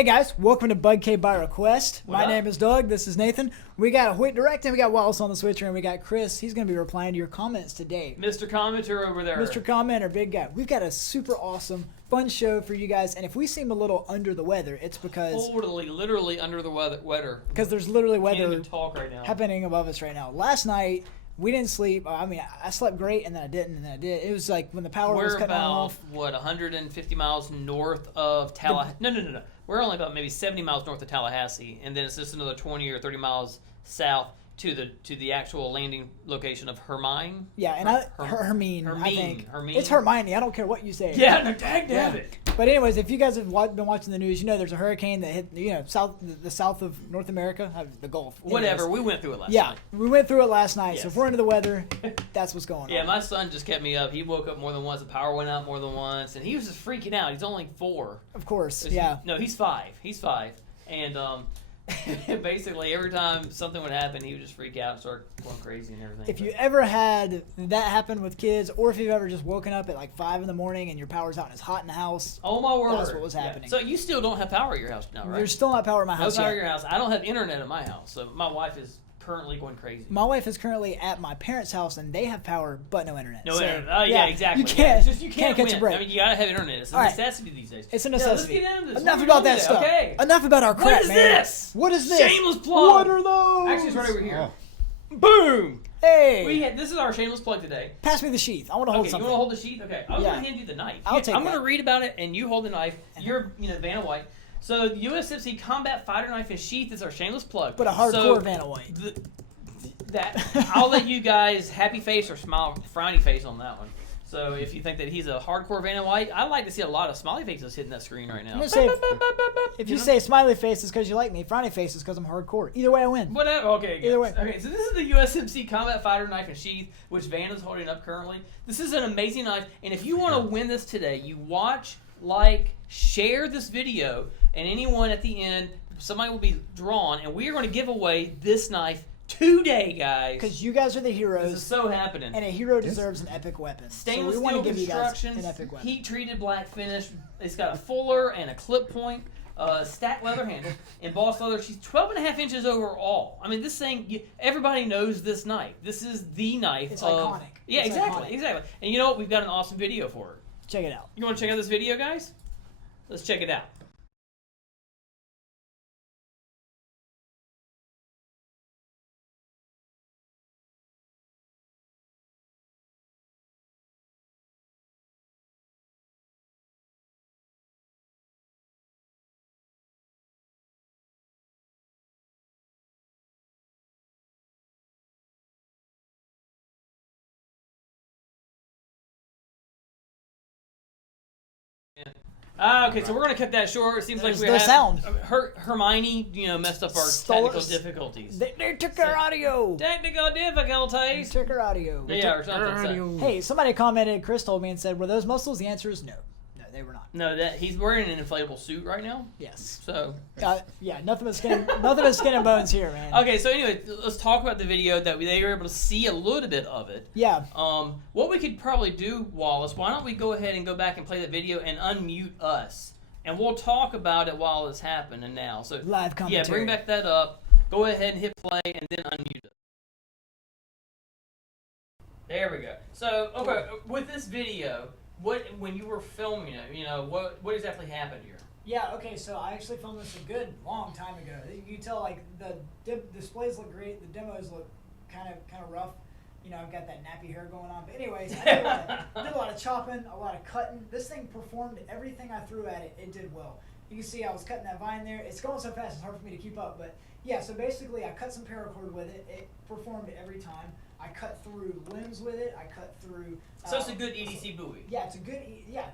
Hey guys, welcome to BudK By Request. My name is Doug, this is Nathan. We got a Hoyt Direct and we got Wallace on the switcher and we got Chris. He's going to be replying to your comments today. Mr. Commenter over there. Mr. Commenter, big guy. We've got a super awesome, fun show for you guys. And if we seem a little under the weather, it's because... Literally under the weather. Because there's literally weather Can't even talk right now. happening above us right now. Last night, we didn't sleep. I mean, I slept great and then I didn't and then I did. It was like when the power was cutting off. We're about, 150 miles north of Tallahassee? No. We're only about maybe 70 miles north of Tallahassee, and then it's just another 20 or 30 miles south to the actual landing location of Hermine. Yeah, and Hermine, I think. Hermine. It's Hermione. I don't care what you say. Yeah, no, damn it. But anyways, if you guys have been watching the news, you know there's a hurricane that hit the south of North America, the Gulf. Whatever, we went through it last night. Yeah, we went through it last night. Yes. So if we're into the weather, that's what's going on. Yeah, my son just kept me up. He woke up more than once. The power went out more than once, and he was just freaking out. He's only 4. Of course, yeah. No, he's 5. He's 5, and basically every time something would happen, he would just freak out and start going crazy and everything. If you ever had that happen with kids, or if you've ever just woken up at like 5 in the morning and your power's out and it's hot in the house, oh my word, that's what was happening. Yeah. So you still don't have power at your house now, right? There's still not power at my house No power yet. at your house. I don't have internet at my house, so my wife is currently going crazy. My wife is currently at my parents' house and they have power but no internet. No internet. Oh yeah, exactly. You can't. It's just you can't catch win. a break. I mean, you gotta have internet. It's a necessity these days. It's a necessity. Yeah, let's get into this. Enough about that stuff. Okay. Enough about our crap, What is man. this? What is this? Shameless plug. What are those? Actually, it's right over here. Boom. Hey. This is our shameless plug today. Pass me the sheath. I want to hold Okay, something. you want to hold the sheath? Okay, I was going to hand you the knife. I'll take I'm going that. to read about it, and you hold the knife. You're, Vanna White. So, the USMC Combat Fighter Knife and Sheath is our shameless plug. But a hardcore Vanna White. I'll let you guys happy face or smile, frowny face on that one. So, if you think that he's a hardcore Vanna White, I'd like to see a lot of smiley faces hitting that screen right now. If you say smiley face is because you like me, frowny face is because I'm hardcore. Either way, I win. Whatever. Okay. Either way. Okay. So this is the USMC Combat Fighter Knife and Sheath, which Vanna's holding up currently. This is an amazing knife, and if you want to win this today, you watch, like, share this video, and anyone at the end, somebody will be drawn, and we are going to give away this knife today, guys. Because you guys are the heroes. This is so happening. And a hero deserves an epic weapon. Stainless so we want steel to give you guys construction, an epic weapon. heat-treated black finish. It's got a fuller and a clip point. Stacked leather handle, embossed leather. She's 12.5 inches overall. I mean, this thing, everybody knows this knife. This is the knife. It's iconic. Yeah, It's exactly. And you know what? We've got an awesome video for it. Check it out. You want to check out this video, guys? Let's check it out. Okay, so we're going to cut that short. It seems like we the sound. Hermione, messed up our technical difficulties. They took our audio. Technical difficulties. They took our audio. Yeah, or something. So. Hey, somebody commented, Chris told me and said, were those muscles? The answer is no. No, they were not. No, that he's wearing an inflatable suit right now. Yes. So. Yeah, nothing but skin and bones here, man. Okay, so anyway, let's talk about the video that they were able to see a little bit of it. Yeah. What we could probably do, Wallace, why don't we go ahead and go back and play that video and unmute us, and we'll talk about it while it's happening now. So live commentary. Yeah, bring back that up. Go ahead and hit play and then unmute it. There we go. So okay, with this video. When you were filming it, what exactly happened here? Yeah, okay, so I actually filmed this a good long time ago. You can tell, like, the displays look great, the demos look kind of rough. I've got that nappy hair going on. But anyways, I did a lot of chopping, a lot of cutting. This thing performed everything I threw at it. It did well. You can see I was cutting that vine there. It's going so fast, it's hard for me to keep up. But, yeah, so basically I cut some paracord with it. It performed every time. I cut through limbs with it. I cut through... So it's a good EDC Bowie. Yeah, it's a good...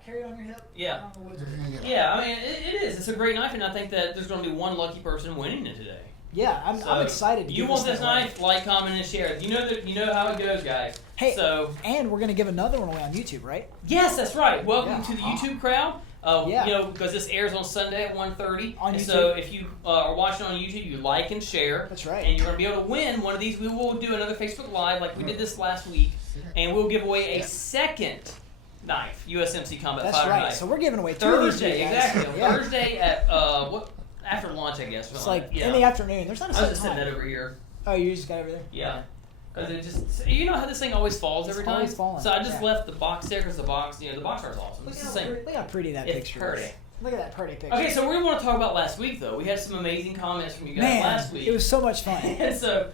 carry it on your hip. Yeah. On the woods with it. Yeah, I mean, it is. It's a great knife, and I think that there's going to be one lucky person winning it today. Yeah, I'm excited. You want this knife? Like, comment, and share. You know how it goes, guys. Hey, and we're going to give another one away on YouTube, right? Yes, that's right. Welcome to the YouTube crowd. Yeah. Because this airs on Sunday at 1:30. On YouTube. So if you are watching on YouTube, you like and share. That's right. And you're going to be able to win one of these. We will do another Facebook Live like we did this last week. And we'll give away a second knife, USMC Combat Fighter Knife. That's right. So we're giving away two Thursday, of these, guys. exactly. Thursday at, after lunch, I guess. It's like in the afternoon. There's not a I was set just setting time. that over here. Oh, you just got over there? Yeah. Because it just, you know how this thing always falls every time? Always falling. So I just left the box there because the box art's awesome. Look It's the same. how pretty that It's picture pretty. is. Look at that pretty picture. Okay, so we want to talk about last week, though. We had some amazing comments from you guys last week. It was so much fun. And so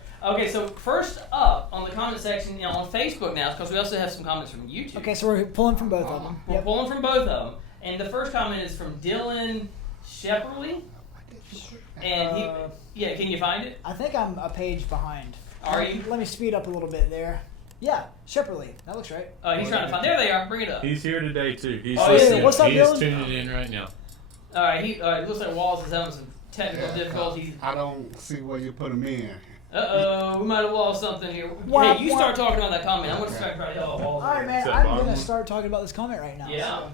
first up on the comment section, on Facebook now, because we also have some comments from YouTube. Okay, so we're pulling from both of them. We're pulling from both of them. And the first comment is from Dylan Shepperly. And can you find it? I think I'm a page behind. Are you? Let me speed up a little bit there. Yeah, Shepperly. That looks right. He's trying to find. There they are. Bring it up. He's here today too. He's what's up, he is Dylan? tuning in right now. All right. It looks like Wallace is having some technical difficulties. I don't see where you put him in. We might have lost something here. What? Hey, you start talking about that comment. I'm going to start trying to tell Wallace. All right, man. What's up, I'm Bob? going to start talking about this comment right now. Yeah. So,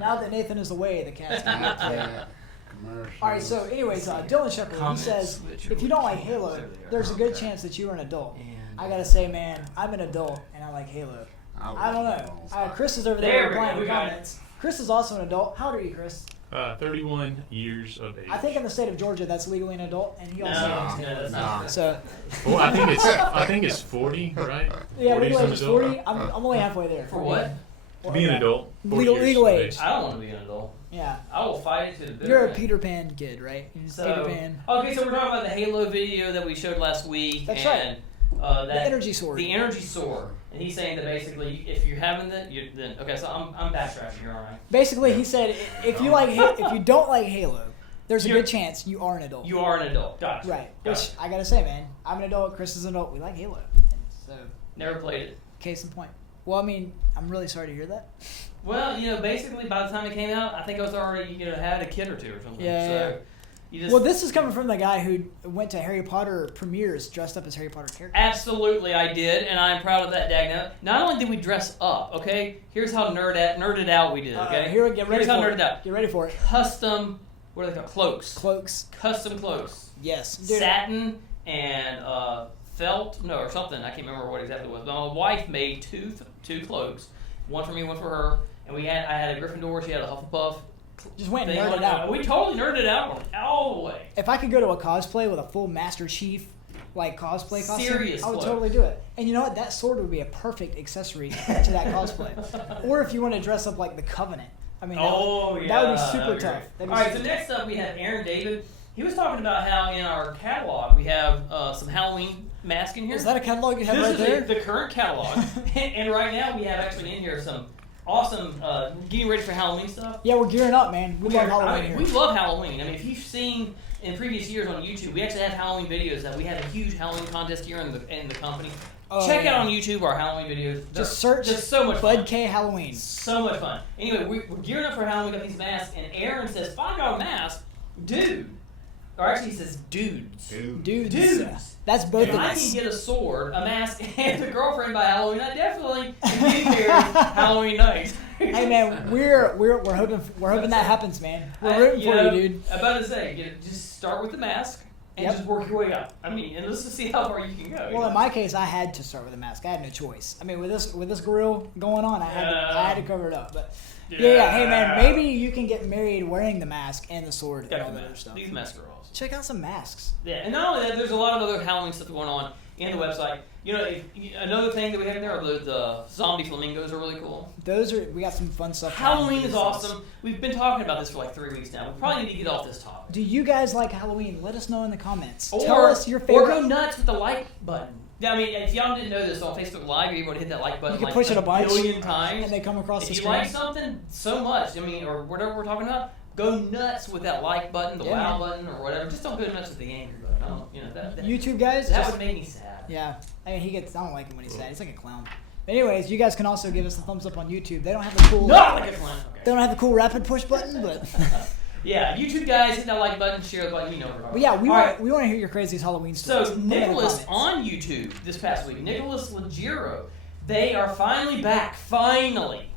now that Nathan is away, the cat's going to Commercials. All right, so anyways, Dylan Shepard, he says, if you don't like Halo, there's a good chance that you are an adult. I gotta say, man, I'm an adult and I like Halo. I don't know. Chris is over there replying to comments. Chris is also an adult. How old are you, Chris? 31 years of age. I think in the state of Georgia, that's legally an adult, and he also that's not. So, Well, I think it's 40, right? yeah, 40 legal age is 40. adult. I'm only halfway there. For what? To be an adult. 40 Legal years of age. I don't want to be an adult. Yeah. I will fight it to the bitter You're a end. Peter Pan kid, right? You're So, Peter Pan. Okay, so we're talking about the Halo video that we showed last week. That's and, The energy sword. The energy sword. And he's saying that basically, if you're having that, then okay. So I'm backtracking here, aren't I? Basically, he said if you don't like Halo, there's a good chance you are an adult. You are an adult. Gotcha. Right. Gotcha. Which I gotta say, man, I'm an adult. Chris is an adult. We like Halo. And so, Never played it. case in point. Well, I mean, I'm really sorry to hear that. Well, basically by the time it came out, I think I was already had a kid or two or something. Yeah, So yeah. you just Well, this is coming from the guy who went to Harry Potter premieres dressed up as Harry Potter characters. Absolutely, I did, and I'm proud of that, Dagna. Not only did we dress up, okay? Here's how nerded out we did, okay? Here, get ready Here's how for nerded it. out. Get ready for it. Custom, what are they called? Cloaks. Cloaks. Custom cloaks. Yes. Dude, Satin and felt, no, or something. I can't remember what exactly it was. But my wife made two cloaks. One for me, one for her. And I had a Gryffindor, she had a Hufflepuff. just went and thing nerded like out. that. We totally nerded out all the way. If I could go to a cosplay with a full Master Chief cosplay costume, Serious I would clothes. totally do it. And you know what? That sword would be a perfect accessory to that cosplay. Or if you want to dress up like the Covenant. I mean, that would be that'd super be tough. great. That'd be All right, super so next up we have Aaron David. He was talking about how in our catalog we have some Halloween masks in here. Is that a catalog you have This right is there? the current catalog. And right now we have actually in here some awesome getting ready for Halloween stuff. Yeah, we're gearing up, man. We love Halloween here. We love Halloween. I mean, if you've seen in previous years on YouTube, we actually have Halloween videos that we have a huge Halloween contest here in the company. Check out on YouTube our Halloween videos. Just search just so much fun. BudK Halloween. So much fun. Anyway, we're gearing up for Halloween. We got these masks, and Aaron says $5 mask, dude. Or actually, he says dudes. Dudes. That's both If of I us. can get a sword, a mask, and a girlfriend by Halloween, I definitely can be married Halloween night. Hey man, we're hoping that happens, man. We're rooting for you, dude. I'm about to say, just start with the mask and Yep. just work your way up. I mean, and let's just see how far you can go. Well, in my case, I had to start with a mask. I had no choice. I mean, with this grill going on, I had to cover it up. But yeah. Hey man, maybe you can get married wearing the mask and the sword and all that other stuff. These masks are awesome. Check out some masks. Yeah, and not only that, there's a lot of other Halloween stuff going on in the website. Another thing that we have in there are the zombie flamingos are really cool. We got some fun stuff. Halloween is awesome. We've been talking about this for like 3 weeks now. We probably need to get off this topic. Do you guys like Halloween? Let us know in the comments. Or, Tell us your Or favorite. go nuts with the like button. I mean, if y'all didn't know this on Facebook Live, you're able to hit that like button You can like push it a bunch, billion times. and they come across If the you screen. like something so much, or whatever we're talking about, go nuts with that like button, the wow button, or whatever. Just don't go nuts with the angry button. That YouTube guys, that would make me sad. Yeah, I mean, I don't like him when he's sad. He's like a clown. But anyways, you guys can also give us a thumbs up on YouTube. They don't have the cool. Not like a clown. Okay. They don't have the cool rapid push button, but. Yeah, YouTube guys, hit that like button, share the button, you know. But yeah, we want to hear your craziest Halloween stories. So Put them in the Nicholas comments. on YouTube this past week, Nicholas Legiro, they are finally back. Finally,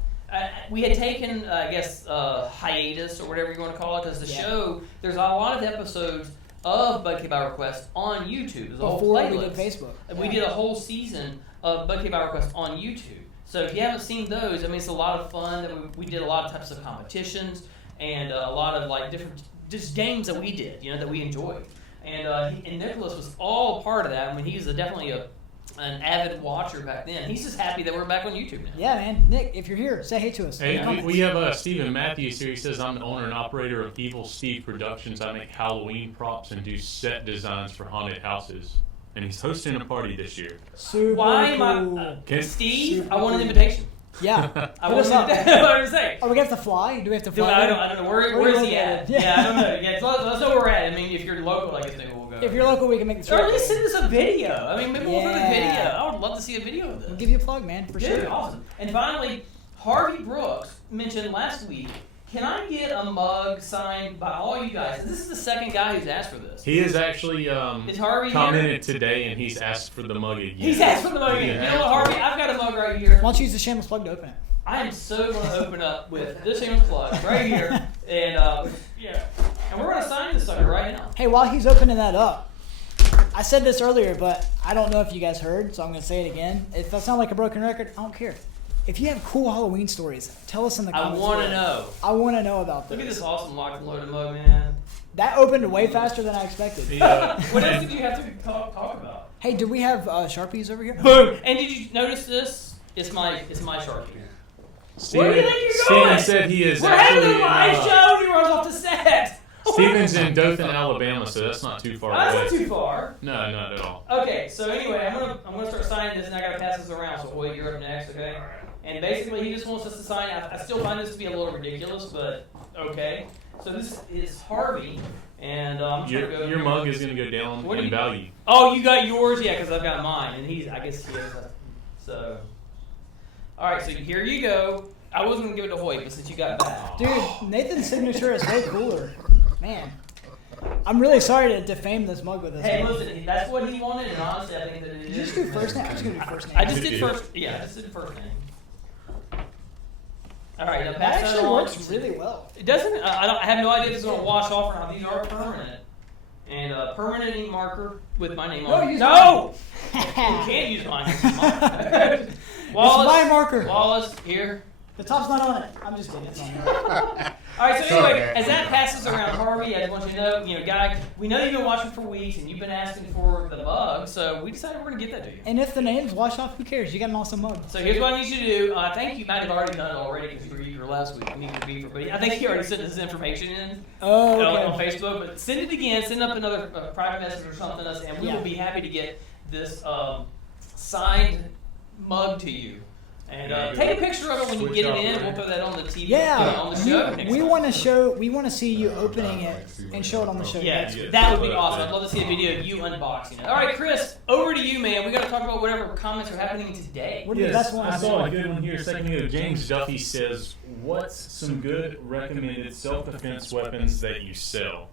we had taken, I guess, hiatus or whatever you want to call it, because the show. There's a lot of episodes of BudK By Request on YouTube. There's a whole Before playlist. we did Facebook. We did a whole season of BudK By Request on YouTube. So if you haven't seen those, I mean, it's a lot of fun. We did a lot of types of competitions and a lot of like just games that we did, that we enjoyed. And Nicholas was all part of that. I mean, he's definitely an avid watcher back then. He's just happy that we're back on YouTube now. Yeah, man. Nick, if you're here, say hey to us. Hey, we have Stephen Matthews here. He says, I'm the owner and operator of Evil Steve Productions. I make Halloween props and do set designs for haunted houses. And he's hosting a party this year. Super Why cool. am I... Steve, I want an invitation. Yeah. I want an invitation. What I'm saying. Oh, we have to fly? Do we have to fly? I don't know. Where's he at? Yeah. I don't know. Yeah, let's know where we're at. I mean, if you're local, I guess maybe we'll go. If you're local, we can make the Or trip. at least send us a video. I mean, maybe we'll do a video. Yeah. I would love to see a video of this. We'll give you a plug, man, for Dude, sure. awesome. And finally, Harvey Brooks mentioned last week, can I get a mug signed by all you guys? This is the second guy who's asked for this. He has actually Is Harvey commented today, and he's asked for the mug again. He's asked for the mug again. Yeah. You know what, Harvey? I've got a mug right here. Why don't you use the shameless plug to open it? I am so going to open up with this shameless plug right here. And, yeah. And we're going to sign this sucker right now. Hey, while he's opening that up, I said this earlier, but I don't know if you guys heard, so I'm going to say it again. If that sounds like a broken record, I don't care. If you have cool Halloween stories, tell us in the comments. I want to know. I want to know about this. Look at this awesome lock and loaded mug, man. That opened way faster than I expected. What else did you have to talk about? Hey, do we have Sharpies over here? Boom! And did you notice this? It's my Sharpie. Where do you think you're Steven going? said he is We're having actually a live show and he runs off the set. Steven's in Dothan, Alabama, so that's not too far That's away. not too far. No, not at all. Okay, so anyway, I'm gonna start signing this, and I gotta pass this around. So Hoyt, you're up next, okay? And basically, he just wants us to sign. I still find this to be a little ridiculous, but okay. So this is Harvey, and I'm trying to go. Your mug is going to go down in value. Oh, you got yours, yeah, because I've got mine, and I guess he has that. So, all right, so here you go. I wasn't gonna give it to Hoyt, but since you got back, Dude, Nathan's signature is way cooler. Man, I'm really sorry to defame this mug with this. hey, listen, that's what he wanted, and honestly, I think that it is. Did you just do first name? I'm just gonna do first name. I just did first. Yeah, I just did first name. All right, now That pass that actually on. works really well. It doesn't. I have no idea if it's going to wash off or not. These are permanent, and permanent ink marker with my name on it. No, you can't use mine. Use mine. Wallace, my marker. Wallace, here. The top's not on it. I'm just kidding. It's on there. All right, so anyway, as that passes around, Harvey, I just want you to know, Guy, we know you've been watching for weeks and you've been asking for the mug, so we decided we're going to get that to you. And if the names wash off, who cares? You got an awesome mug. So here's what I need you to do. I think you might have already done it already because you were eager last week. You need to be, but I think he already sent his information in on Facebook. But send it again. Send up another private message or something, and we will be happy to get this signed mug to you. And take a picture of it when you get it in, and we'll put that on the TV, on the show. We want to show. We want to see you opening it and show it on the show. Yeah, that would be awesome. I'd love to see a video of you unboxing it. All right, Chris, over to you, man. We got to talk about whatever comments are happening today. What do you best one? I saw a good one here a second ago. James Duffy says, "What's some good recommended self-defense weapons that you sell?"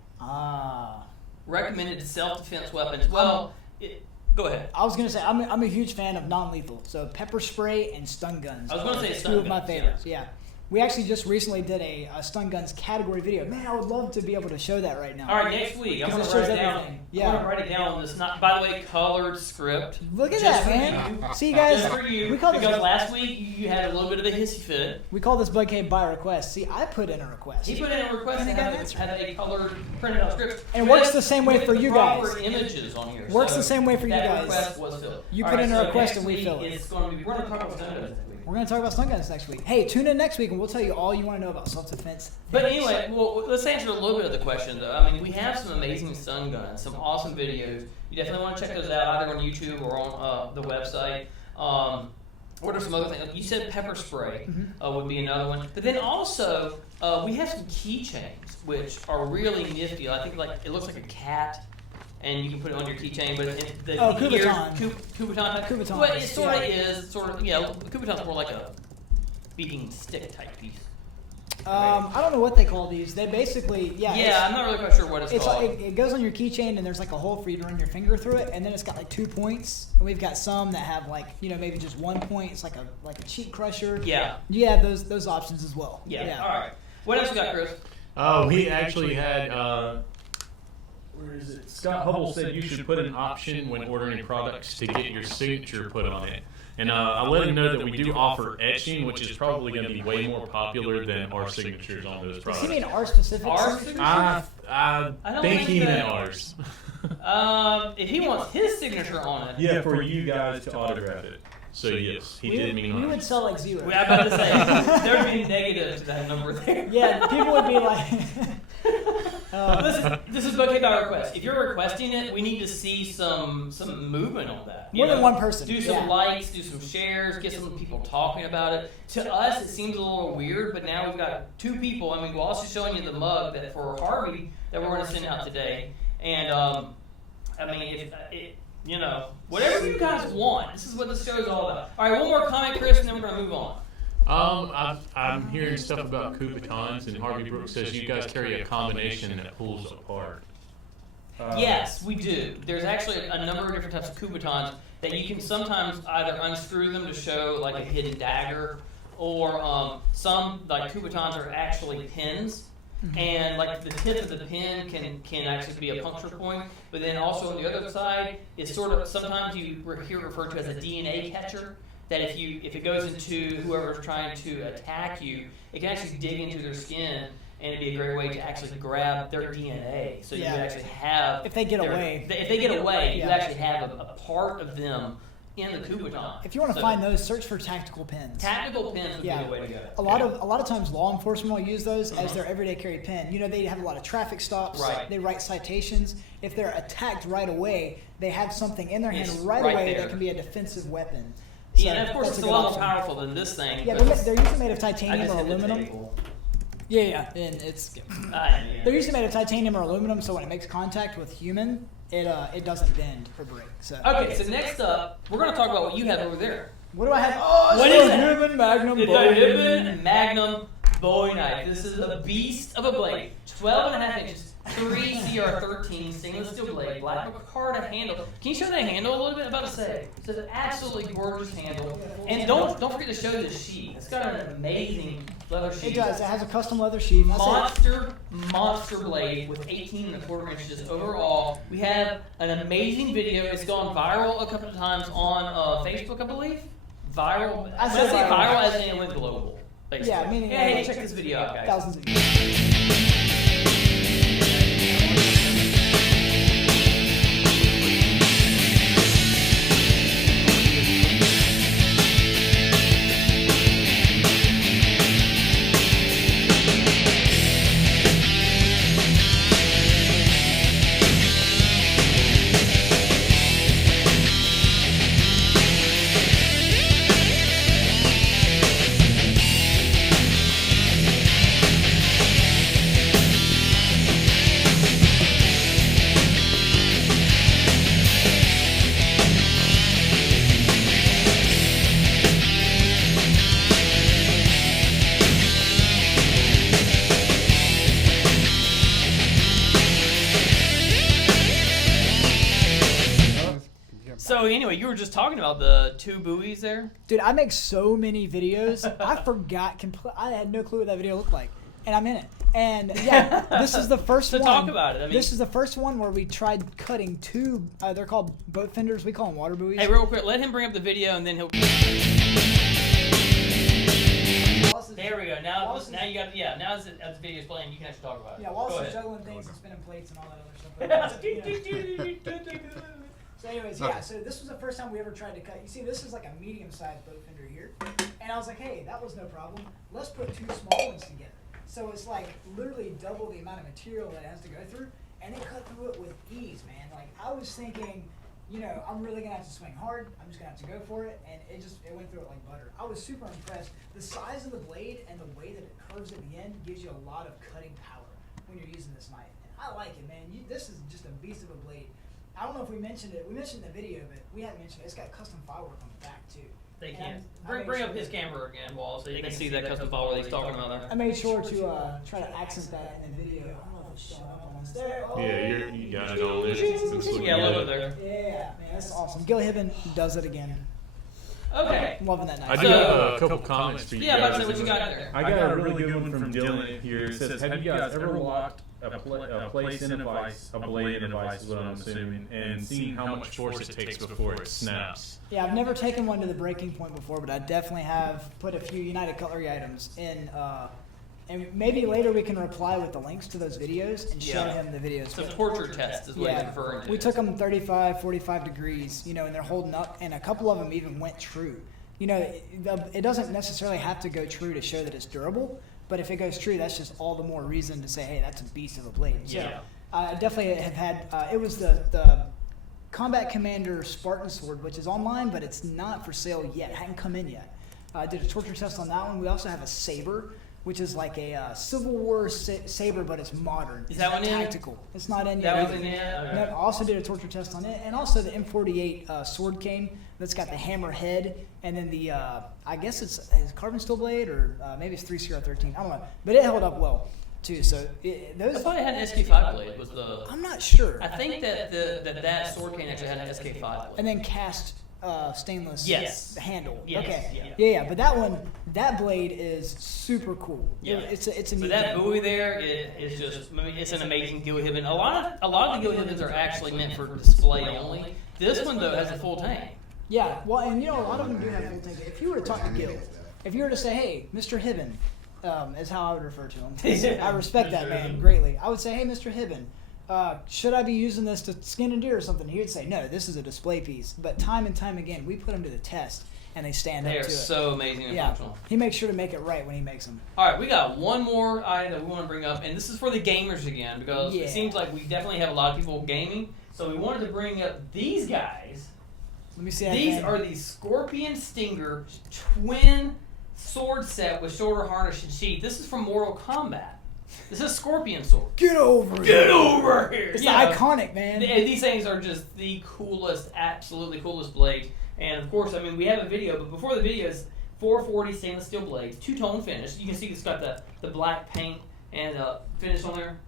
Recommended self-defense weapons. Well, go ahead. I was gonna say I'm a huge fan of non-lethal, so pepper spray and stun guns. I was gonna say stun two of my guns, favorites. Yeah. We actually just recently did a stun guns category video. Man, I would love to be able to show that right now. All right, next week I'm gonna Because it write shows it down. everything. I'm Yeah. gonna write it down on this. Not, by the way, colored script. Look at Just that, for man. you. See, you guys. Just for you. We call this Because last week you had a little bit of a hissy fit. we call this BudK By Request. See, I put in a request. He put in a request to have a colored printed out script. And it works the same way for you guys. Proper images on here. Works So the same way for you that guys. request was filled. You All put right, in a so request next and we week fill it. It's going to be. We're going to talk about stun guns next week. We're going to talk about stun guns next week. Hey, tune in next week and we'll tell you all you want to know about self-defense. But anyway, well, let's answer a little bit of the question, though. I mean, we have some amazing stun guns, some awesome videos. You definitely want to check those out, either on YouTube or on the website. What are some other things? You said pepper spray would be another one. But then also, we have some keychains, which are really nifty. I think it looks like a cat. And you can put it on your keychain, but the Kubaton. Kubaton. Well, it sort of is. Kubaton's more like a beating stick type piece. I don't know what they call these. They basically, Yeah, I'm not really quite sure what it's called. It goes on your keychain, and there's like a hole for you to run your finger through it, and then it's got like 2 points. And we've got some that have maybe just 1 point. It's like a cheek crusher. Yeah. You have those options as well. Yeah. All right. What else you got, Chris? Oh, we actually had. Where is it? Scott Hubble said you should put an option when ordering products to get your signature put on it. And I let him know that we do offer etching, which is probably going to be way more popular than our signatures on those Does products. he mean our specific? Our signature? I don't think like he that. meant ours. If he wants his signature on it, Yeah, for you guys to autograph it. So yes, he did mean we ours. would sell like zero. I'm about to say there would be negatives to that number there. Yeah, people would be like. Listen, this is BudK By Request. If you're requesting it, we need to see some movement on that. More than one person. Do some Yeah. likes, do some shares, get some people talking about it. To us, it seems a little weird, but now we've got 2 people. I mean, we're also showing you the mug that for Harvey that we're going to send out today. And I mean, you know, whatever you guys want. This is what this show is all about. All right, one more comment, Chris, and then we're going to move on. I'm hearing stuff about Kubotans, and Harvey Brooks says you guys carry a combination that pulls apart. Yes, we do. There's actually a number of different types of Kubotans that you can sometimes either unscrew them to show like a hidden dagger, or some like Kubotans are actually pins. And like the tip of the pin can actually be a puncture point, but then also on the other side is sort of sometimes you hear referred to as a DNA catcher. That if it goes into whoever's trying to attack you, it can actually dig into their skin, and it'd be a great way to actually grab their DNA. So you would actually have If they get away. If they get away, Yeah. you actually have a part of them in the Kubotan. If you want to find those, search for tactical pins. Tactical pins would Yeah. be the way to go. A lot of times law enforcement will use those as their everyday carry pin. You know, they have a lot of traffic stops. Right. They write citations. If they're attacked right away, they have something in their hand It's right right away there. that can be a defensive weapon. Yeah, and of course that's it's a a good lot more option. powerful than this thing. Yeah, but they're usually made of I titanium just or hit the aluminum. table. Yeah, and it's Yeah. they're usually made of titanium or aluminum, so when it makes contact with human, it doesn't bend or break. So Okay, so next up, we're going to talk about what you have over there. what do I have? Oh, What it's is a it? Hibben Magnum It's a Bowie. Hibben Magnum Bowie knife. This is a beast of a blade. 12.5 inches, 3 CR13 stainless steel blade, black micarta handle. Can you show that handle a little bit? I'm about to say. It's an absolutely gorgeous handle. And don't forget to show the sheath. It's got an amazing leather sheath. It does. It has a custom leather sheath. That's it. Monster blade with 18.25 inches overall. We have an amazing video. It's gone viral a couple of times on Facebook, I believe. Viral. I Let's said say viral. viral as in it went global. Basically. Yeah, meaning hey, check this video out, guys. Thousands of views. So anyway, you were just talking about the 2 buoys there. Dude, I make so many videos. I forgot. I had no clue what that video looked like, and I'm in it. And yeah, this is the first So one. talk about it. I mean, This is the first one where we tried cutting 2. They're called boat fenders. We call them water buoys. hey, real quick, let him bring up the video and then he'll. There we go. Now you got now as the video's playing, you can actually talk about it. Yeah, while Go it's ahead. juggling things and spinning plates and all that other stuff. So anyways, yeah, so this was the first time we ever tried to cut. You see, this is like a medium-sized boat fender here. And I was like, hey, that was no problem. Let's put 2 small ones together. So it's like literally double the amount of material that it has to go through. And they cut through it with ease, man. Like, I was thinking, you know, I'm really going to have to swing hard. I'm just going to have to go for it. And it went through it like butter. I was super impressed. The size of the blade and the way that it curves at the end gives you a lot of cutting power when you're using this knife. And I like it, man. This is just a beast of a blade. I don't know if we mentioned it. We mentioned it in the video, but we haven't mentioned it. It's got custom firework on the back, too. They And can I bring made up sure his that- camera again, Wall, so you can see that custom follower that he's talking about there. I made sure to try to accent that in the video. I don't know if it's showing up on this. There. Oh. Yeah, you got it on there. It's looking Yeah, a little good. there. Yeah, man, that's awesome. Gil Hibben does it again. Okay. I'm loving that I knife. do have a couple comments for you Yeah, guys. about to say what you got there. I got a really good one from Dylan here. It says, have you guys ever walked a place in a vise, a blade in a vise is what I'm assuming, and seeing how much force it takes before it snaps. Yeah, I've never taken one to the breaking point before, but I definitely have put a few United Cutlery items in. And maybe later we can reply with the links to those videos and show him the videos. It's a torture test is what he's referring to. We took them 35, 45 degrees, and they're holding up, and a couple of them even went true. It doesn't necessarily have to go true to show that it's durable, but if it goes true, that's just all the more reason to say, hey, that's a beast of a blade. So I definitely have had, it was the Combat Commander Spartan Sword, which is online, but it's not for sale yet. It hadn't come in yet. I did a torture test on that one. We also have a saber, which is like a Civil War saber, but it's modern. Is that one tactical? In? It's not in yet. That one's in yet? Okay. I also did a torture test on it, and also the M48 sword cane that's got the hammer head, and then the I guess it's carbon steel blade, or maybe it's 3CR13. I don't know, but it held up well too. So those. I thought it had an SK5 blade. Was the? I'm not sure. I think that that sword cane actually had an SK5 blade. And then cast stainless handle. Yes. Okay. Yeah. But that blade is super cool. Yeah. It's a neat. So that Bowie there is just, it's an amazing Gil Hibben. A lot of the Gil Hibbens are actually meant for display only. This one though has a full tank. Yeah. Well, and a lot of them do have full tank. If you were to talk to Gil, if you were to say, hey, Mr. Hibben, is how I would refer to him. I respect that man greatly. I would say, hey, Mr. Hibben, should I be using this to skin a deer or something? He would say, no, this is a display piece. But time and time again, we put them to the test, and they stand up to it. They are so amazing and functional. He makes sure to make it right when he makes them. All right, we got one more item that we want to bring up, and this is for the gamers again, because it seems like we definitely have a lot of people gaming. So we wanted to bring up these guys. Let me see that These again. are the Scorpion Stinger twin sword set with shoulder harness and sheath. This is from Mortal Kombat. This is Scorpion sword. Get over here. Get over here. It's iconic, man. These things are just the coolest, absolutely coolest blades. And of course, I mean, we have a video, but before the video is 440 stainless steel blades, two-tone finish. You can see it's got the black paint and finish on there.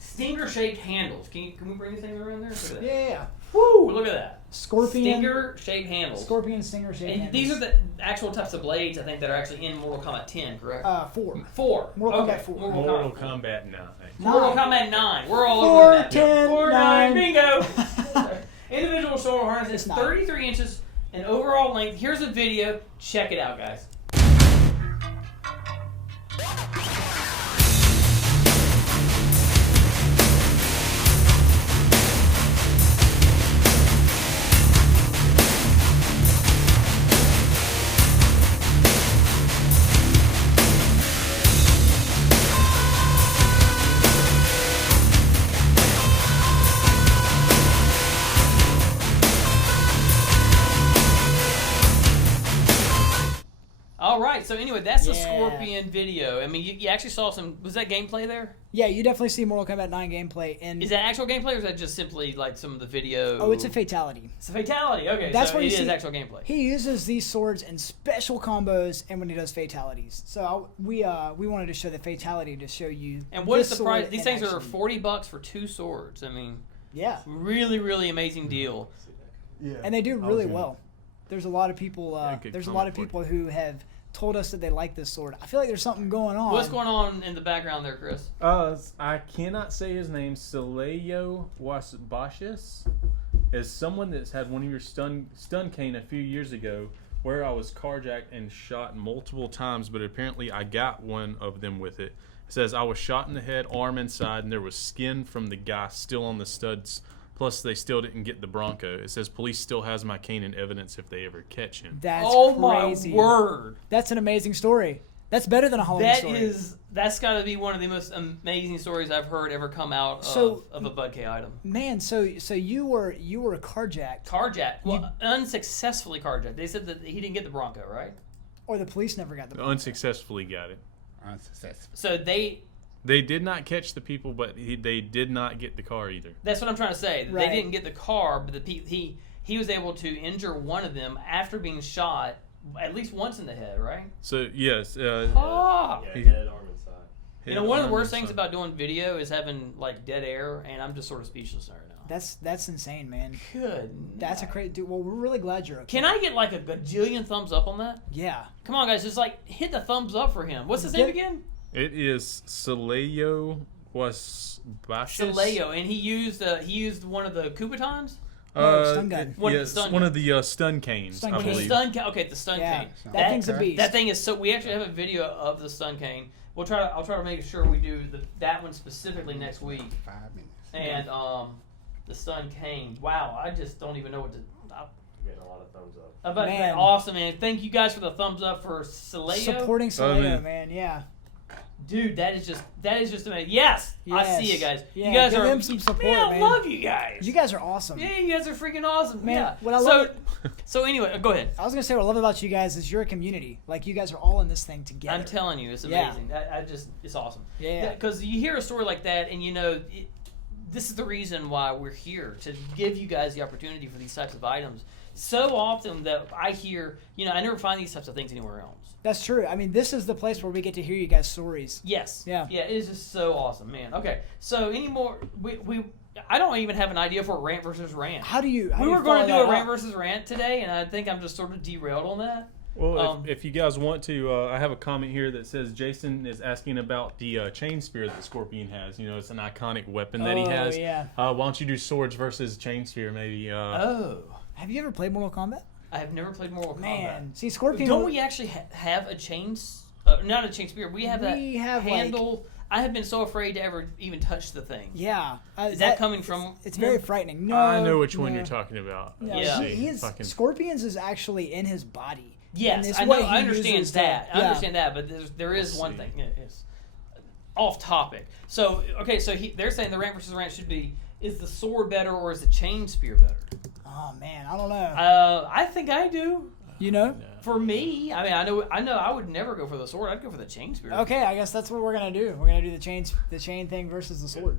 Stinger-shaped handles. Can we bring this thing around there? Look at that. Yeah. Woo! Look at that. Scorpion. Stinger-shaped handles. Scorpion Stinger-shaped handles. And these are the actual types of blades, I think, that are actually in Mortal Kombat 10, correct? 4. 4. Mortal Kombat 4. Mortal Kombat 9. Mortal Kombat 9. We're all 4, over that. 10, 4, 9. 9. Bingo. Individual shoulder harness is 33 inches in overall length. Here's a video. Check it out, guys. Alright, so anyway, that's the Scorpion video. I mean, you actually saw some, was that gameplay there? Yeah, you definitely see Mortal Kombat 9 gameplay. And is that actual gameplay or is that just simply like some of the video? Oh, it's a fatality. It's a fatality, okay, That's so where it you is see, actual gameplay. He uses these swords in special combos and when he does fatalities. So we wanted to show the fatality to show you. And what is the sword price? These in things action. are $40 for 2 swords. I mean, yeah, really, really amazing deal. Yeah. And they do really well. There's a lot of people. good There's a lot of comment people who have told us that they like this sword. I feel like there's something going on. What's going on in the background there, Chris? I cannot say his name. Saleyo Wasbashis is someone that's had one of your stun cane a few years ago, where I was carjacked and shot multiple times, but apparently I got one of them with it. It says I was shot in the head, arm inside, and there was skin from the guy still on the studs. Plus, they still didn't get the Bronco. It says police still has my cane in evidence if they ever catch him. That's crazy. My word! That's an amazing story. That's better than a Halloween story. That's got to be one of the most amazing stories I've heard ever come out of a BudK item. Man, so you were carjacked. Carjacked. Well, unsuccessfully carjacked. They said that he didn't get the Bronco, right? Or the police never got the Bronco. Unsuccessfully got it. Unsuccessful. So They did not catch the people, but they did not get the car either. That's what I'm trying to say. Right. They didn't get the car, but he was able to injure one of them after being shot at least once in the head, right? So yes, Head, arm, and side. You know, one of the worst things about doing video is having like dead air, and I'm just sort of speechless right now. That's insane, man. Good. That's a crazy dude. Well, we're really glad you're okay. Can I get like a gajillion thumbs up on that? Yeah. Come on, guys, just like hit the thumbs up for him. What's his name again? It is Saleyo was Soleil, and he used one of the Kubotans. Stun gun. One of the Yes, stun one gun. of the stun canes, Stun I cane. believe. The stun Yeah, cane. that thing's a beast. That thing is so. We actually have a video of the stun cane. I'll try to make sure we do that one specifically next week. 5 minutes. And the stun cane. Wow, I just don't even know what to. Getting a lot of thumbs up. About Man. awesome, man. Thank you guys for the thumbs up for Soleil. Supporting Soleil, man. man. Yeah. Dude, that is just amazing. Yes, I Yes. see you guys. Yeah, you guys give are them some support, man. I man. love you guys. You guys are awesome. Yeah, you guys are freaking awesome. Man, yeah. what I love- So anyway, go ahead. I was gonna say what I love about you guys is you're a community. Like you guys are all in this thing together. I'm telling you, it's Yeah. amazing. It's awesome. Yeah. Because you hear a story like that, and this is the reason why we're here, to give you guys the opportunity for these types of items. So often that I hear, I never find these types of things anywhere else. That's true. I mean, this is the place where we get to hear you guys' stories. Yes. Yeah. Yeah, it is just so awesome, man. Okay, so I don't even have an idea for Rant versus Rant. How do you? We were going to do a Rant versus Rant today, and I think I'm just sort of derailed on that. Well, if you guys want to, I have a comment here that says Jason is asking about the chain spear that Scorpion has. It's an iconic weapon that he has. Yeah. Why don't you do swords versus chain spear, maybe? Have you ever played Mortal Kombat? I have never played Mortal Kombat. Man, see, Scorpion. Don't we actually have a chain? Not a chain spear. We have that handle. I have been so afraid to ever even touch the thing. Yeah. Is that coming from? It's very frightening. No. I know which one no. you're talking about. No, Yeah. he is. Scorpions is actually in his body. And Yes, it's I what know. he I understand uses that. to- I yeah. understand that, but there is one thing. It's off topic. So they're saying the Rant versus Rant should be: is the sword better or is the chain spear better? Oh man, I don't know. I think I do. You know? For me, I mean, I know I would never go for the sword. I'd go for the chain spear. Okay, I guess that's what we're gonna do. We're gonna do the chain thing versus the sword.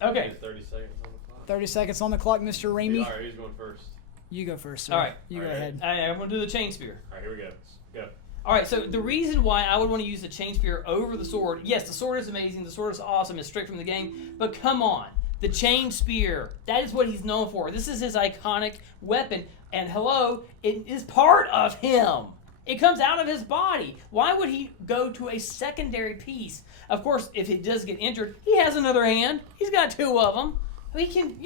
Okay. 30 seconds on the clock. 30 seconds on the clock, Mr. All Ramey. right, who's going first? You go first, sir. All right. You All go right. ahead. I'm going to do the chain spear. All right, here we go. Go. All right, so the reason why I would want to use the chain spear over the sword, yes, the sword is amazing, the sword is awesome, it's straight from the game, but come on, the chain spear, that is what he's known for. This is his iconic weapon, and hello, it is part of him. It comes out of his body. Why would he go to a secondary piece? Of course, if he does get injured, he has another hand. He's got two of them. He can,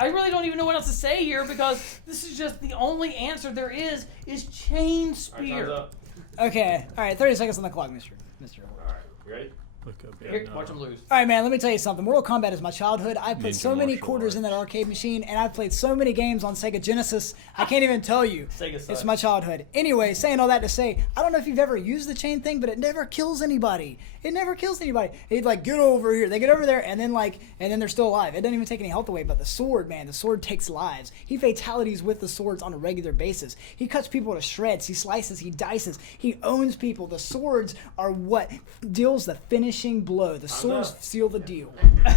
I really don't even know what else to say here because this is just the only answer there is chain All right, spear. time's up. Okay. All right. 30 seconds on the clock, Mr. All right, you ready? Look up Here, watch him lose. All right, man. Let me tell you something. Mortal Kombat is my childhood. I put Ninja so many martial quarters in that arts. arcade machine, and I've played so many games on Sega Genesis. I can't even tell you. Sega It's sucks. my childhood. Anyway, saying all that to say, I don't know if you've ever used the chain thing, but it never kills anybody. It never kills anybody. It's like, get over here. They get over there, and then they're still alive. It doesn't even take any health away. But the sword, man, the sword takes lives. He fatalities with the swords on a regular basis. He cuts people to shreds. He slices. He dices. He owns people. The swords are what deals the finishing blow. The swords seal the deal.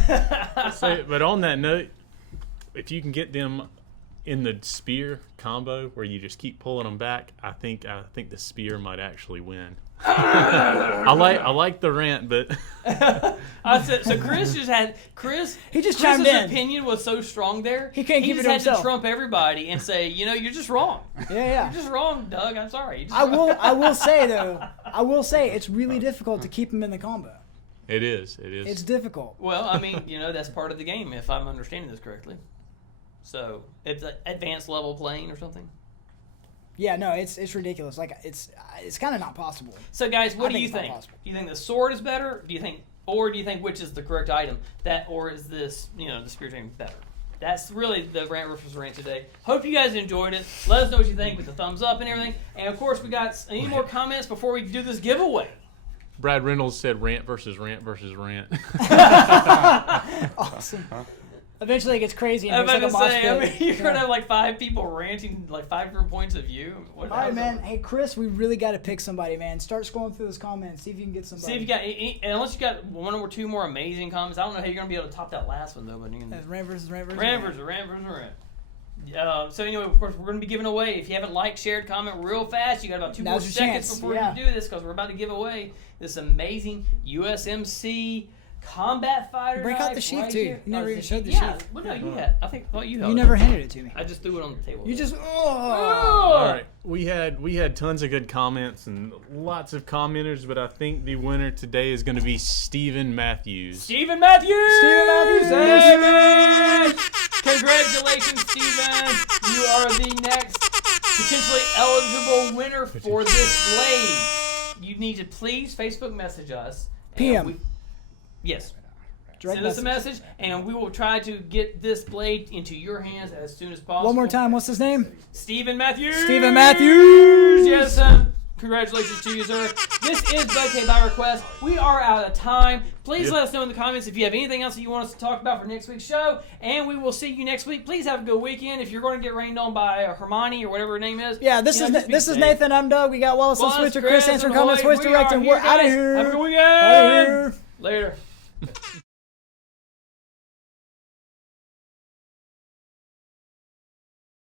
But on that note, if you can get them in the spear combo where you just keep pulling them back, I think the spear might actually win. I like the rant, but So Chris He just chimed Chris's in. opinion was so strong there. He can't keep it just to had himself. to trump everybody and say, you're just wrong. Yeah. You're just wrong, Doug. I'm sorry. You're just I wrong. will say though, it's really difficult to keep him in the combo. it is. It's difficult. Well, I mean, that's part of the game, if I'm understanding this correctly. So it's an advanced level playing or something. Yeah, no, it's ridiculous. Like it's kind of not possible. So guys, what I do think you it's not think? possible. Do you think the sword is better? Do you think which is the correct item? Or is this, the spear chain better? That's really the rant versus rant today. Hope you guys enjoyed it. Let us know what you think with the thumbs up and everything. And of course, we got any more comments before we do this giveaway. Brad Reynolds said rant versus rant versus rant. Awesome. Eventually it gets crazy and I'm there's about like to a mosh say, I pit. mean, you're Yeah. gonna have like 5 people ranting, like 5 different points of view. All right, man. Hey, Chris, we really got to pick somebody, man. Start scrolling through those comments. See if you can get somebody. See if you got, unless you got 1 or 2 more amazing comments. I don't know how you're gonna be able to top that last one though. But you can, That's rant versus rant versus rant versus rant. So anyway, of course, we're going to be giving away. If you haven't liked, shared, comment real fast, you got about 2 more Now's your seconds chance, before yeah. you do this because we're about to give away this amazing USMC Combat Fighter Break out knife the sheath, right too. here. You never Oh, even showed the yeah, sheath. well, no, you had. I thought you held You it. never handed it to me. I just threw it on the table. You just. Oh! All right. We had tons of good comments and lots of commenters, but I think the winner today is going to be Stephen Matthews. Stephen Matthews! Stephen Matthews! Hey! Congratulations, Stephen! You are the next potentially eligible winner for this blade. You need to please Facebook message us. and PM. Yes. Direct Send us a message, and we will try to get this blade into your hands as soon as possible. One more time. What's his name? Stephen Matthews! Stephen Matthews! Yes, congratulations to you, sir. This is BudK By Request. We are out of time. Please let us know in the comments if you have anything else that you want us to talk about for next week's show, and we will see you next week. Please have a good weekend. If you're going to get rained on by Hermione or whatever her name is. Yeah, this is Nathan. I'm Doug. We got Wallace on Switcher, Chris answering comments, voice directing. We're out of here. Have a good weekend. Out of here. Later.